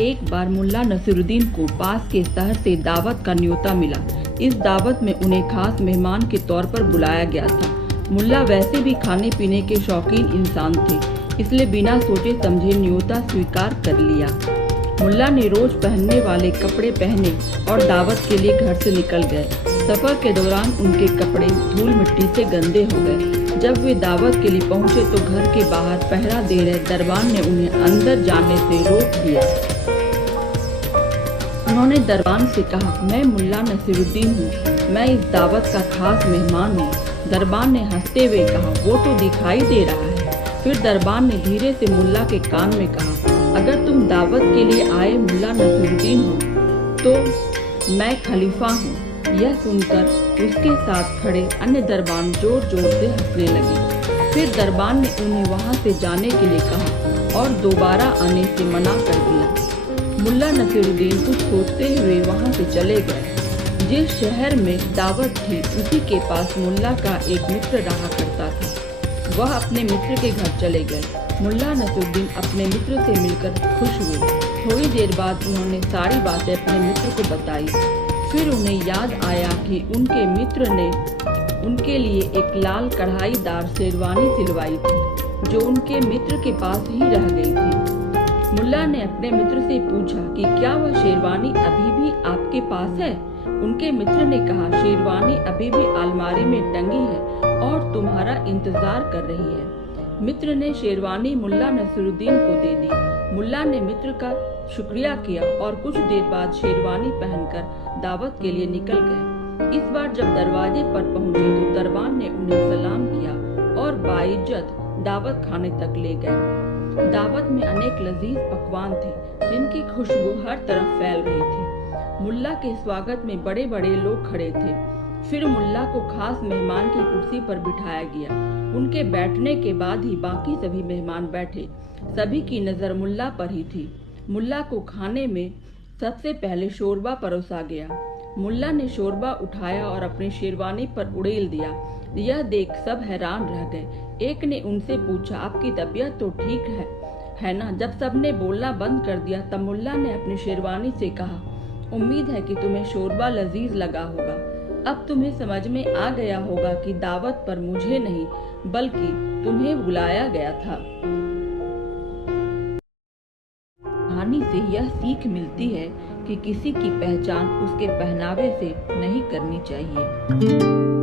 एक बार मुल्ला नसीरुद्दीन को पास के शहर से दावत का न्योता मिला। इस दावत में उन्हें खास मेहमान के तौर पर बुलाया गया था। मुल्ला वैसे भी खाने पीने के शौकीन इंसान थे, इसलिए बिना सोचे समझे न्योता स्वीकार कर लिया। मुल्ला ने रोज पहनने वाले कपड़े पहने और दावत के लिए घर से निकल गए। सफर के दौरान उनके कपड़े धूल मिट्टी से गंदे हो गए। जब वे दावत के लिए पहुंचे तो घर के बाहर पहरा दे रहे दरबान ने उन्हें अंदर जाने से रोक दिया। उन्होंने दरबान से कहा, मैं मुल्ला नसीरुद्दीन हूँ, मैं इस दावत का खास मेहमान हूँ। दरबान ने हंसते हुए कहा, वो तो दिखाई दे रहा है। फिर दरबान ने धीरे से मुल्ला के कान में कहा, अगर तुम दावत के लिए आए मुल्ला नसीरुद्दीन हो तो मैं खलीफा हूँ। यह सुनकर उसके साथ खड़े अन्य दरबान जोर जोर से हंसने लगे। फिर दरबान ने उन्हें वहां से जाने के लिए कहा और दोबारा आने से मना कर दिया। मुल्ला नसीरुद्दीन कुछ सोचते हुए वहां से चले गए। जिस शहर में दावत थी उसी के पास मुल्ला का एक मित्र रहा करता था। वह अपने मित्र के घर चले गए। मुल्ला नसीरुद्दीन अपने मित्र से मिलकर खुश हुए। थोड़ी देर बाद उन्होंने सारी बातें अपने मित्र को बताई। फिर उन्हें याद आया कि उनके मित्र ने उनके लिए एक लाल कढ़ाईदार शेरवानी सिलवाई थी, जो उनके मित्र के पास ही रह गई थी। मुल्ला ने अपने मित्र से पूछा कि क्या वह शेरवानी अभी भी आपके पास है? उनके मित्र ने कहा, शेरवानी अभी भी अलमारी में टंगी है और तुम्हारा इंतजार कर रही है। मित्र ने शेरवानी मुल्ला नसीरुद्दीन को दे दी। मुल्ला ने मित्र का शुक्रिया किया और कुछ देर बाद शेरवानी पहनकर दावत के लिए निकल गए। इस बार जब दरवाजे पर पहुंचे तो दरबान ने उन्हें सलाम किया और बाइज्जत दावत खाने तक ले गए। दावत में अनेक लजीज पकवान थे, जिनकी खुशबू हर तरफ फैल रही थी। मुल्ला के स्वागत में बड़े बड़े लोग खड़े थे। फिर मुल्ला को खास मेहमान की कुर्सी पर बिठाया गया। उनके बैठने के बाद ही बाकी सभी मेहमान बैठे। सभी की नजर मुल्ला पर ही थी। मुल्ला को खाने में सबसे पहले शोरबा परोसा गया। मुल्ला ने शोरबा उठाया और अपनी शेरवानी पर उड़ेल दिया। यह देख सब हैरान रह गए। एक ने उनसे पूछा, आपकी तबीयत तो ठीक है ना? जब सबने बोलना बंद कर दिया तब मुल्ला ने अपनी शेरवानी से कहा, उम्मीद है कि तुम्हें शोरबा लजीज लगा होगा। अब तुम्हें समझ में आ गया होगा कि दावत पर मुझे नहीं बल्कि तुम्हें बुलाया गया था। कहानी से यह सीख मिलती है कि किसी की पहचान उसके पहनावे से नहीं करनी चाहिए।